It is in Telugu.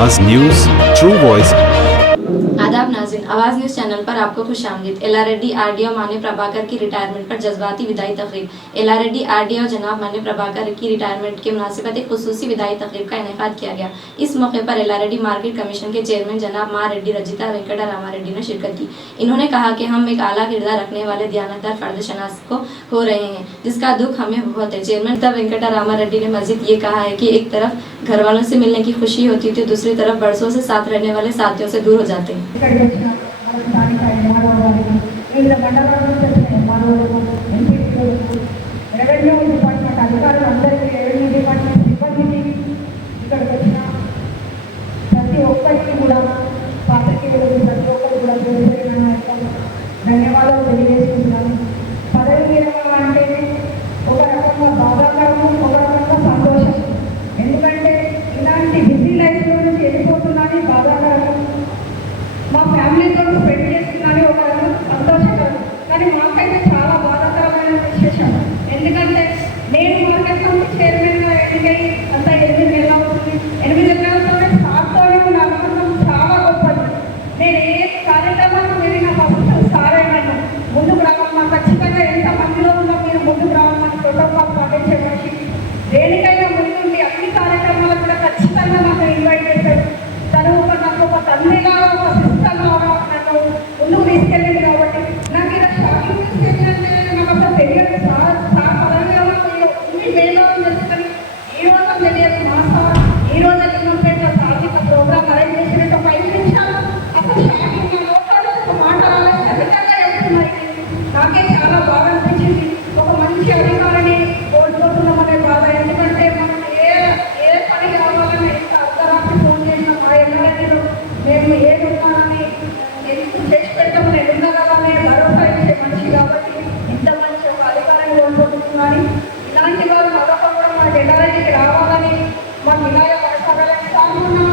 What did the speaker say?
आवाज न्यूज, ट्रू वॉइस। आदाब नाज़रीन, आवाज़ न्यूज़ चैनल पर आपको खुशामदीद। एलारेड्डी आरडीओ मान्य प्रभाकर की रिटायरमेंट पर जज्बाती विदाई तकरीब। एलारेड्डी आरडीओ जनाब मान्य प्रभाकर की रिटायरमेंट के मुनासिबत एक खुसूसी विदाई तकरीब का इनेकाद किया गया। इस मौके पर एलारेड्डी मार्केट कमीशन के चेयरमैन जनाब मा रेड्डी रजिता वेंकटा रामारेड्डी ने शिरकत की। इन्होंने कहा कि हम एक आला किरदार रखने वाले दयानतदार फर्द शनास को हो रहे हैं, जिसका दुख हमें बहुत है। चेयरमैन वेंकटा रामारेड्डी ने मजीद ये कहा है कि एक तरफ घर वालों से मिलने की खुशी होती थी, दूसरी तरफ बरसों से साथ रहने वाले साथियों से दूर हो जाते हैं। రెవెన్యూ డిపార్ట్మెంట్ అధికారులందరికీ రెవెన్యూ డిపార్ట్మెంట్ సిబ్బందికి ఇక్కడికి వచ్చిన ప్రతి ఒక్కరికి కూడా పాత్రికేయులకు ప్రతి ఒక్కరు కూడా ధన్యవాదాలు తెలియజేస్తున్నాను. పదవి విరమణ అంటే ఒక రకంగా బాధాకరము, ఒక రకంగా సంతోషం. ఎందుకంటే ఇలాంటి బిజీ లైఫ్లో నుంచి వెళ్ళిపోతున్నాను బాధాకరము, మా ఫ్యామిలీతో స్పెండ్ చేస్తున్నాను ఒక రకంగా సంతోషకరం. కానీ మాకైతే చాలా బాధాకరమైన విశేషం. ఎందుకంటే నేను మార్కెట్ కమిటీ చైర్మన్గా ఎన్నికై అంత 8 నెలలు అవుతుంది. 8 నెలలతోనే సార్తోనే ఉన్న అనుబంధం చాలా గొప్పది. నేను ఏ కార్యక్రమానికి వెళ్ళిన ఫస్ట్ సారేమన్నా ముందుకు రావాలన్నా, ఖచ్చితంగా ఎంత మందిలో ఉన్నా మీరు ముందుకు రావాలని ప్రోటోకాల్ పాటించే మనిషి. దేనికైనా ముందుండి అన్ని కార్యక్రమాలకు కూడా ఖచ్చితంగా నాకు ఇన్వైట్ చేశాడు. తను నాకు ఒక తండ్రిగా, ఒక సిస్టర్గా నన్ను ముందుకు తీసుకెళ్ళింది. కాబట్టి నాకు ఇలా షాపింగ్ తీసుకెళ్ళినంటే నాకు అసలు తెలియదు. ఈ రోజు తెలియదు మా సార్ ఈ రోజు ఎన్నోపేట సాధిక ప్రోగ్రామ్ అరేంజ్ చేసినట్టు 5 నిమిషాలు అసలు షాపింగ్ లోపల ఒక మాట ఖచ్చితంగా చెప్తున్నారు. నాకే చాలా బాగా అనిపించింది. ఒక మంచి అధికారిని కోల్పోతున్నామనే బాధ. ఎందుకంటే మనం ఏ పని కావాలని ఎంత అర్ధరాత్రి ఫోన్ చేసిన మా ఎమ్మెల్యేలు మేము ఏది ఉన్నామని ఎందుకు చేసి పెడతామని ఎదురుగానే భరోసా ఇచ్చే మనిషి. కాబట్టి ఇంత మంచి ఒక అధికారిని కోల్పోతున్నాను. ఇలాంటి వారు మరొక కూడా మన ఎల్లారెడ్డికి రావాలని మాకు ఇలాగే కొనసాగాలని సాగుతున్నాం.